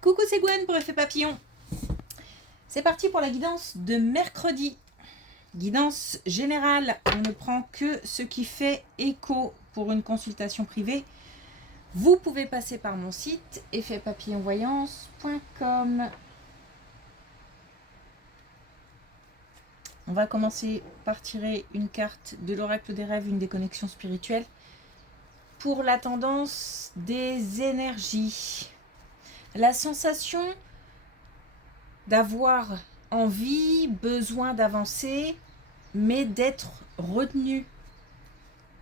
Coucou, c'est Gwen pour Effet Papillon. C'est parti pour la guidance de mercredi. Guidance générale, on ne prend que ce qui fait écho pour une consultation privée. Vous pouvez passer par mon site effetpapillonvoyance.com. On va commencer par tirer une carte de l'oracle des rêves, une des connexions spirituelles, pour la tendance des énergies. La sensation d'avoir envie, besoin d'avancer, mais d'être retenu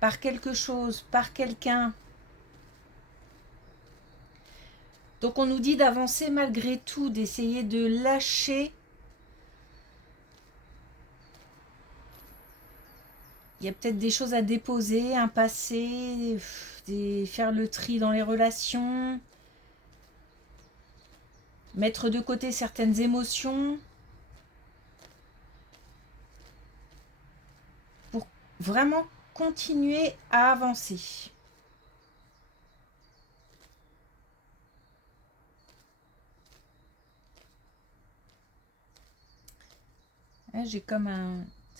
par quelque chose, par quelqu'un. Donc on nous dit d'avancer malgré tout, d'essayer de lâcher. Il y a peut-être des choses à déposer, un passé, faire le tri dans les relations, mettre de côté certaines émotions pour vraiment continuer à avancer. J'ai comme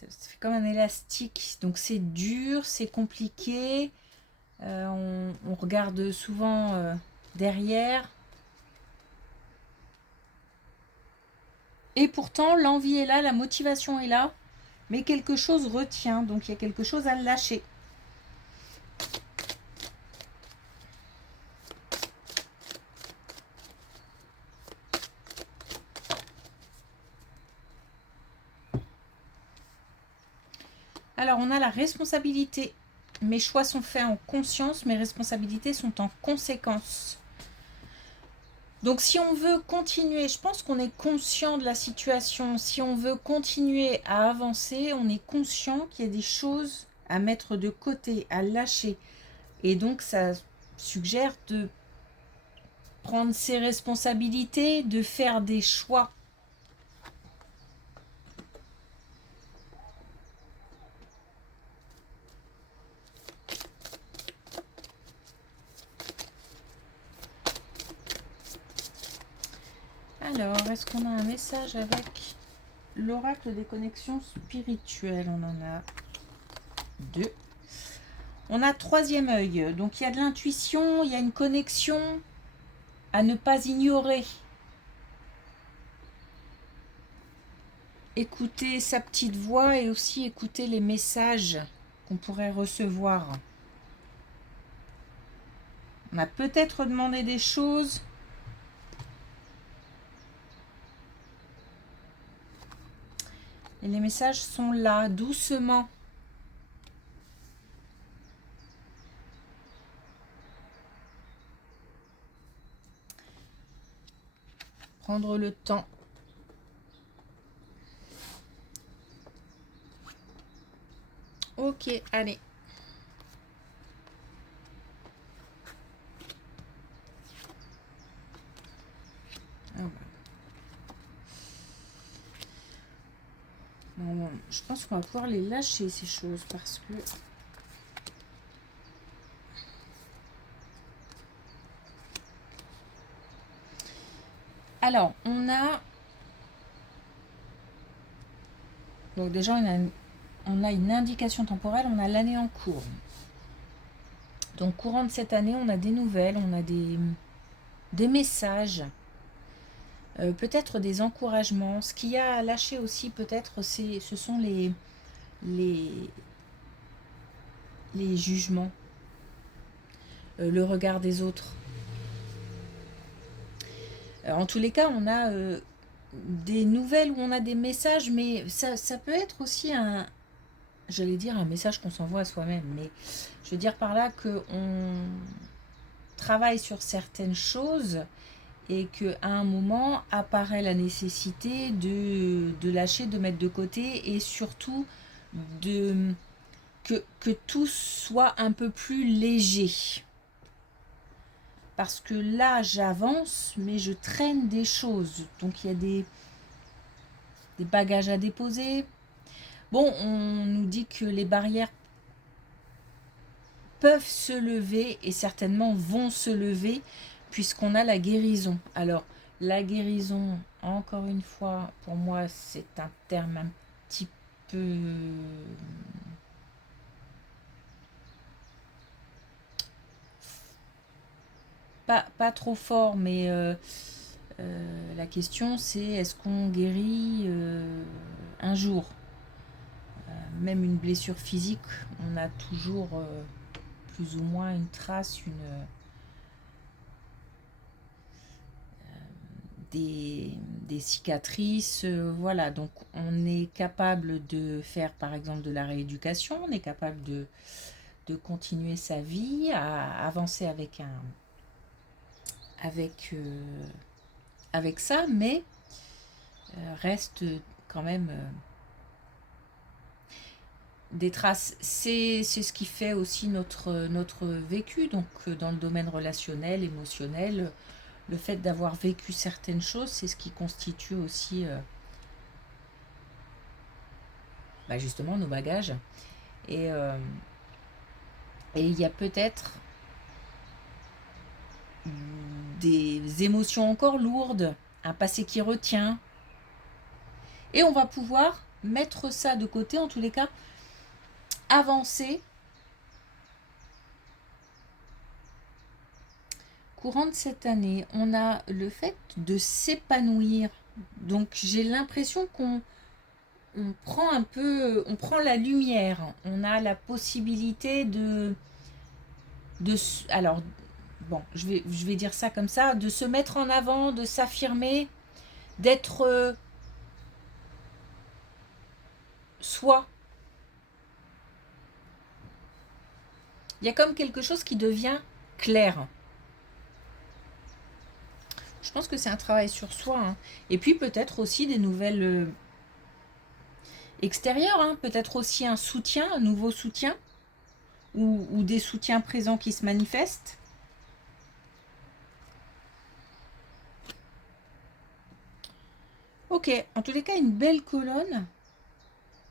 ça fait comme un élastique, donc c'est dur, c'est compliqué. On regarde souvent derrière. Et pourtant, l'envie est là, la motivation est là, mais quelque chose retient, donc il y a quelque chose à lâcher. Alors, on a la responsabilité. Mes choix sont faits en conscience, mes responsabilités sont en conséquence. Donc, si on veut continuer, je pense qu'on est conscient de la situation. Si on veut continuer à avancer, on est conscient qu'il y a des choses à mettre de côté, à lâcher. Et donc, ça suggère de prendre ses responsabilités, de faire des choix. Alors, est-ce qu'on a un message avec l'oracle des connexions spirituelles? On en a deux. On a troisième œil. Donc, il y a de l'intuition, il y a une connexion à ne pas ignorer. Écouter sa petite voix et aussi écouter les messages qu'on pourrait recevoir. On a peut-être demandé des choses. Et les messages sont là, doucement. Prendre le temps. Ok, allez. Bon, je pense qu'on va pouvoir les lâcher, ces choses, parce que... Alors, on a... Donc déjà, on a une indication temporelle, on a l'année en cours. Donc, courant de cette année, on a des nouvelles, on a des messages, peut-être des encouragements. Ce qu'il y a à lâcher aussi, peut-être, ce sont les jugements, le regard des autres. En tous les cas, on a des nouvelles où on a des messages, mais ça peut être aussi j'allais dire un message qu'on s'envoie à soi-même, mais je veux dire par là qu'on travaille sur certaines choses et qu'à un moment apparaît la nécessité de lâcher, de mettre de côté et surtout que tout soit un peu plus léger. Parce que là, j'avance, mais je traîne des choses. Donc, il y a des bagages à déposer. Bon, on nous dit que les barrières peuvent se lever et certainement vont se lever puisqu'on a la guérison. Alors, La guérison, encore une fois, pour moi, c'est un terme un petit peu... pas trop fort, mais la question c'est est-ce qu'on guérit un jour? Même une blessure physique, on a toujours plus ou moins une trace, des cicatrices. Voilà, donc on est capable de faire par exemple de la rééducation, on est capable de continuer sa vie, à avancer avec ça, mais reste quand même des traces. C'est ce qui fait aussi notre vécu, donc dans le domaine relationnel, émotionnel, le fait d'avoir vécu certaines choses, c'est ce qui constitue aussi justement nos bagages. Et il y a peut-être des émotions encore lourdes, un passé qui retient. Et on va pouvoir mettre ça de côté, en tous les cas, avancer. Courant de cette année, on a le fait de s'épanouir. Donc j'ai l'impression qu'on on prend la lumière. On a la possibilité alors bon, je vais dire ça comme ça, de se mettre en avant, de s'affirmer, d'être soi. Il y a comme quelque chose qui devient clair. Je pense que c'est un travail sur soi, hein. Et puis peut-être aussi des nouvelles extérieures, hein. Peut-être aussi un soutien, un nouveau soutien, ou des soutiens présents qui se manifestent. Ok, en tous les cas, une belle colonne.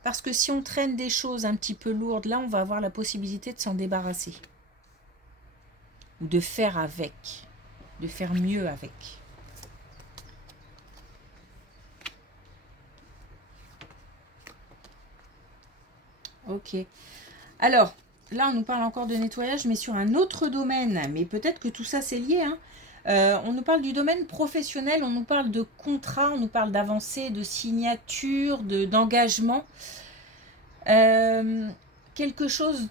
Parce que si on traîne des choses un petit peu lourdes, là, on va avoir la possibilité de s'en débarrasser. Ou de faire avec. De faire mieux avec. Ok. Alors, là, on nous parle encore de nettoyage, mais sur un autre domaine. Mais peut-être que tout ça, c'est lié, hein. On nous parle du domaine professionnel, on nous parle de contrat, on nous parle d'avancée, de signature, d'engagement. Quelque chose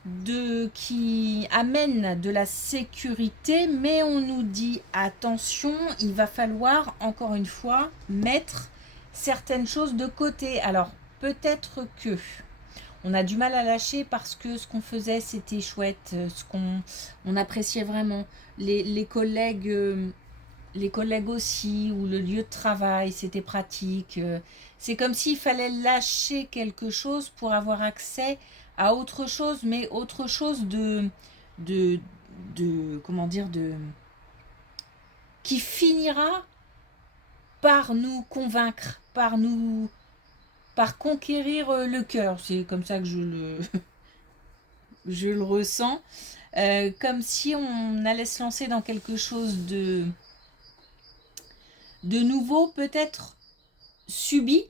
qui amène de la sécurité, mais on nous dit attention, il va falloir encore une fois mettre certaines choses de côté. Alors peut-être que on a du mal à lâcher parce que ce qu'on faisait c'était chouette, on appréciait vraiment les collègues. Les collègues aussi, ou le lieu de travail, c'était pratique. C'est comme s'il fallait lâcher quelque chose pour avoir accès à autre chose, mais autre chose de, comment dire, qui finira par nous convaincre, par conquérir le cœur. C'est comme ça que je le ressens. Comme si on allait se lancer dans quelque chose de nouveau, peut-être subi,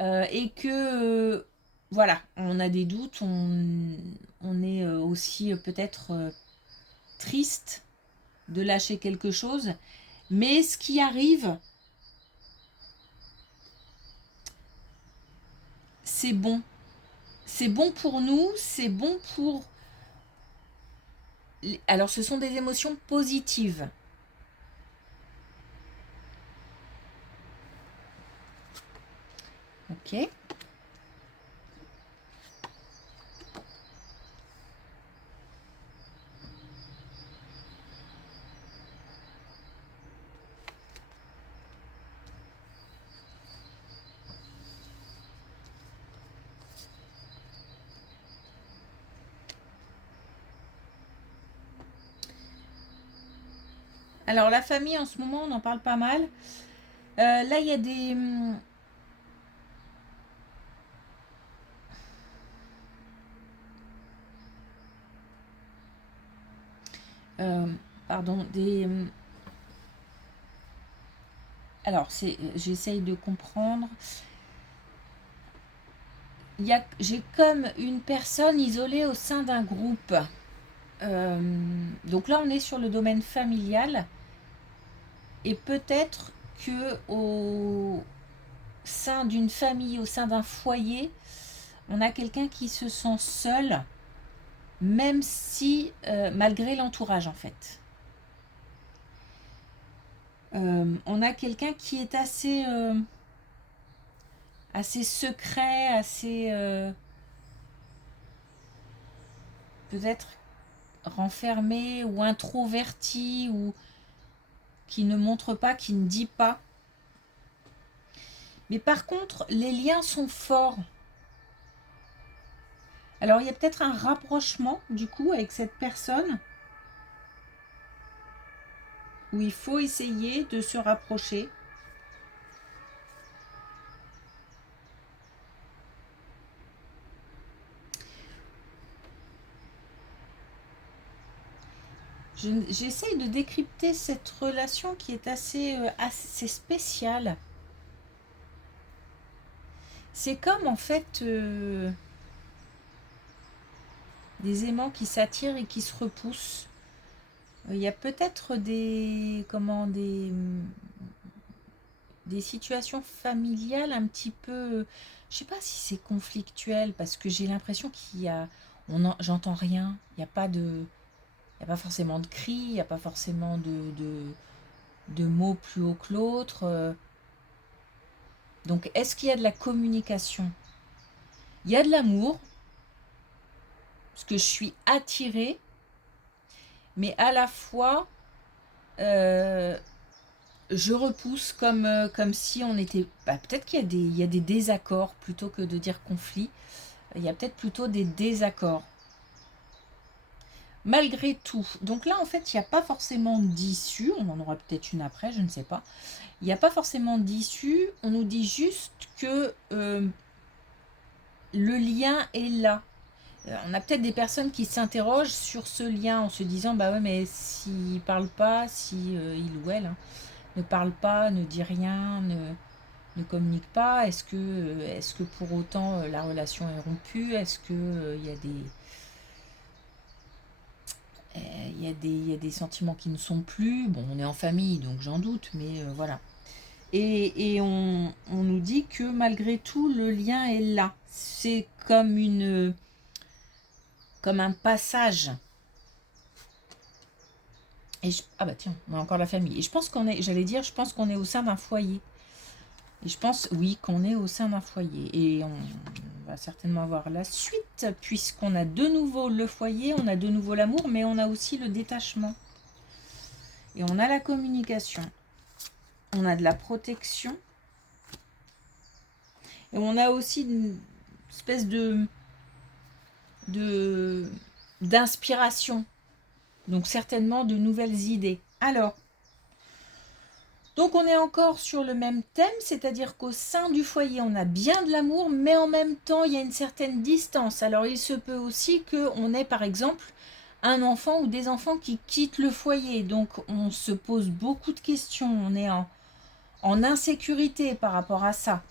et que voilà, on a des doutes, on est aussi peut-être triste de lâcher quelque chose, mais ce qui arrive, c'est bon. C'est bon pour nous, c'est bon pour... Alors ce sont des émotions positives. Ok. Alors la famille en ce moment, on en parle pas mal. Là, il y a des... pardon, Alors, j'essaye de comprendre. J'ai comme une personne isolée au sein d'un groupe. Donc là, on est sur le domaine familial. Et peut-être que au sein d'une famille, au sein d'un foyer, on a quelqu'un qui se sent seul, même si, malgré l'entourage en fait. On a quelqu'un qui est assez secret, assez peut-être renfermé ou introverti ou qui ne montre pas, qui ne dit pas. Mais par contre, les liens sont forts. Alors il y a peut-être un rapprochement du coup avec cette personne où il faut essayer de se rapprocher. J'essaye de décrypter cette relation qui est assez spéciale. C'est comme en fait des aimants qui s'attirent et qui se repoussent. Il y a peut-être des situations familiales un petit peu, je sais pas si c'est conflictuel parce que j'ai l'impression j'entends rien. Il y a pas forcément de cris, il n'y a pas forcément de mots plus haut que l'autre. Donc, est-ce qu'il y a de la communication? Il y a de l'amour, parce que je suis attirée, mais à la fois, euh, je repousse comme si on était... peut-être il y a des désaccords, plutôt que de dire conflit. Il y a peut-être plutôt des désaccords. Malgré tout. Donc là, en fait, il n'y a pas forcément d'issue. On en aura peut-être une après, je ne sais pas. Il n'y a pas forcément d'issue. On nous dit juste que le lien est là. On a peut-être des personnes qui s'interrogent sur ce lien en se disant bah ouais, mais s'il parle pas, si il ou elle ne parle pas, ne dit rien, ne communique pas, est-ce que pour autant la relation est rompue? Est-ce que il y a des sentiments qui ne sont plus? Bon, on est en famille, donc j'en doute, mais voilà. Et on nous dit que malgré tout, le lien est là. C'est comme un passage. Ah bah tiens, on a encore la famille. Et je pense je pense qu'on est au sein d'un foyer. Et je pense, oui, qu'on est au sein d'un foyer. Et on va certainement avoir la suite, puisqu'on a de nouveau le foyer, on a de nouveau l'amour, mais on a aussi le détachement. Et on a la communication. On a de la protection. Et on a aussi une espèce d'inspiration. Donc certainement de nouvelles idées. Alors, donc on est encore sur le même thème, c'est-à-dire qu'au sein du foyer, on a bien de l'amour, mais en même temps, il y a une certaine distance. Alors il se peut aussi qu'on ait par exemple un enfant ou des enfants qui quittent le foyer. Donc on se pose beaucoup de questions, on est en insécurité par rapport à ça.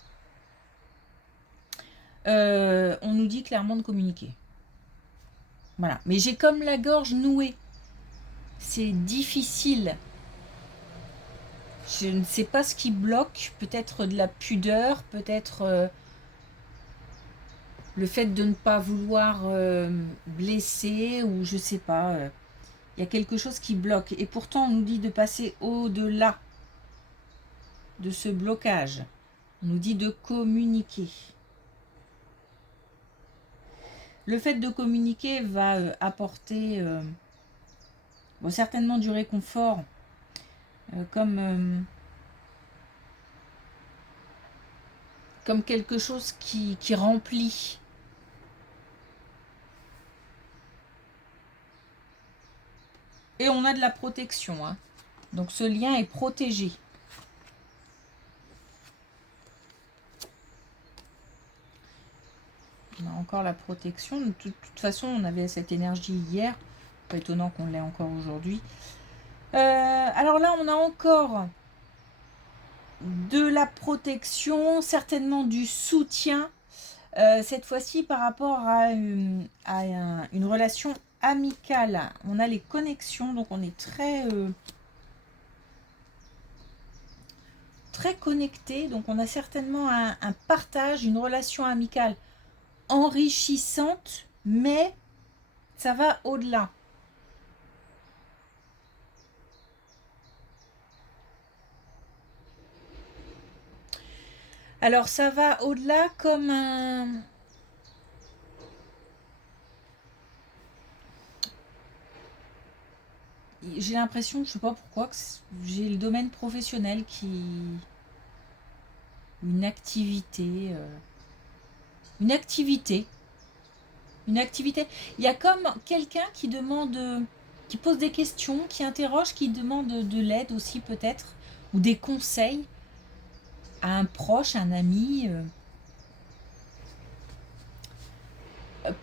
On nous dit clairement de communiquer. Voilà, mais j'ai comme la gorge nouée. C'est difficile. Je ne sais pas ce qui bloque, peut-être de la pudeur, peut-être le fait de ne pas vouloir blesser ou je sais pas. Il y a quelque chose qui bloque. Et pourtant, on nous dit de passer au-delà de ce blocage. On nous dit de communiquer. Le fait de communiquer va apporter certainement du réconfort, comme quelque chose qui remplit. Et on a de la protection. Hein. Donc ce lien est protégé. On a encore la protection. De toute façon, on avait cette énergie hier. Pas étonnant qu'on l'ait encore aujourd'hui. Alors là, on a encore de la protection, certainement du soutien, cette fois-ci par rapport à une relation amicale. On a les connexions, donc on est très connecté, donc on a certainement un partage, une relation amicale enrichissante, mais ça va au-delà. Alors ça va au-delà comme un... J'ai l'impression, je sais pas pourquoi, que j'ai le domaine professionnel qui... Une activité... Une activité. Une activité. Il y a comme quelqu'un qui demande... qui pose des questions, qui interroge, qui demande de l'aide aussi peut-être, ou des conseils à un proche, un ami...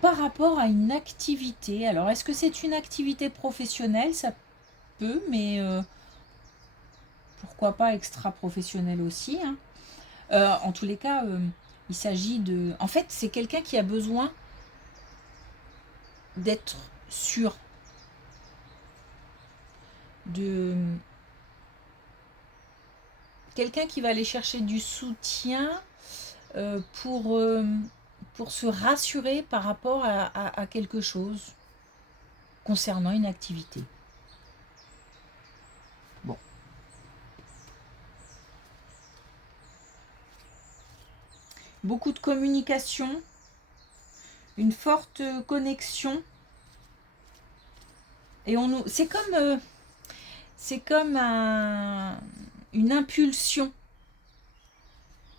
par rapport à une activité. Alors, est-ce que c'est une activité professionnelle? Ça peut, mais pourquoi pas extra-professionnelle aussi, hein. En tous les cas, il s'agit de... En fait, c'est quelqu'un qui a besoin d'être sûr de... Quelqu'un qui va aller chercher du soutien pour se rassurer par rapport à quelque chose concernant une activité. Bon. Beaucoup de communication, une forte connexion. Et c'est comme une impulsion,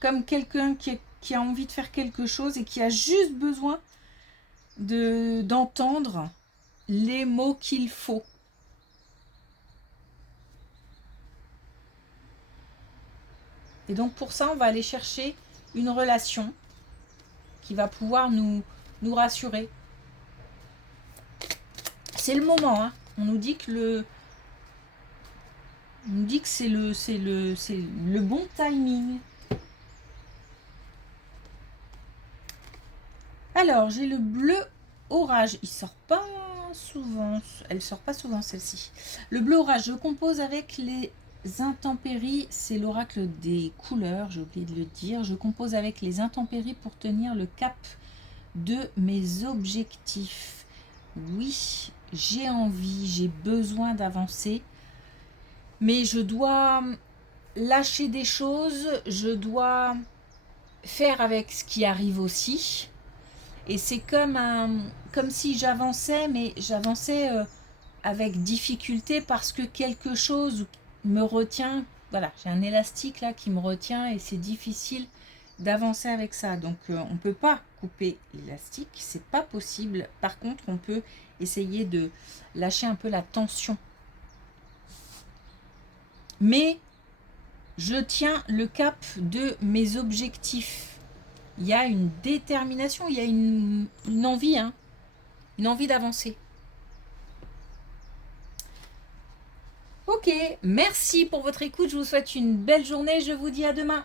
comme quelqu'un qui a envie de faire quelque chose et qui a juste besoin d'entendre les mots qu'il faut. Et donc pour ça, on va aller chercher une relation qui va pouvoir nous rassurer. C'est le moment, hein. On nous dit que c'est le bon timing. Alors, j'ai le bleu orage. Il sort pas souvent. Elle sort pas souvent, celle-ci. Le bleu orage, je compose avec les intempéries. C'est l'oracle des couleurs, j'ai oublié de le dire. Je compose avec les intempéries pour tenir le cap de mes objectifs. Oui, j'ai envie, j'ai besoin d'avancer. Mais je dois lâcher des choses. Je dois faire avec ce qui arrive aussi. Et c'est comme si j'avançais, mais j'avançais avec difficulté parce que quelque chose me retient. Voilà, j'ai un élastique là qui me retient et c'est difficile d'avancer avec ça. Donc on ne peut pas couper l'élastique, c'est pas possible. Par contre, on peut essayer de lâcher un peu la tension. Mais je tiens le cap de mes objectifs. Il y a une détermination, il y a une envie, hein, une envie d'avancer. Ok, merci pour votre écoute, je vous souhaite une belle journée, je vous dis à demain.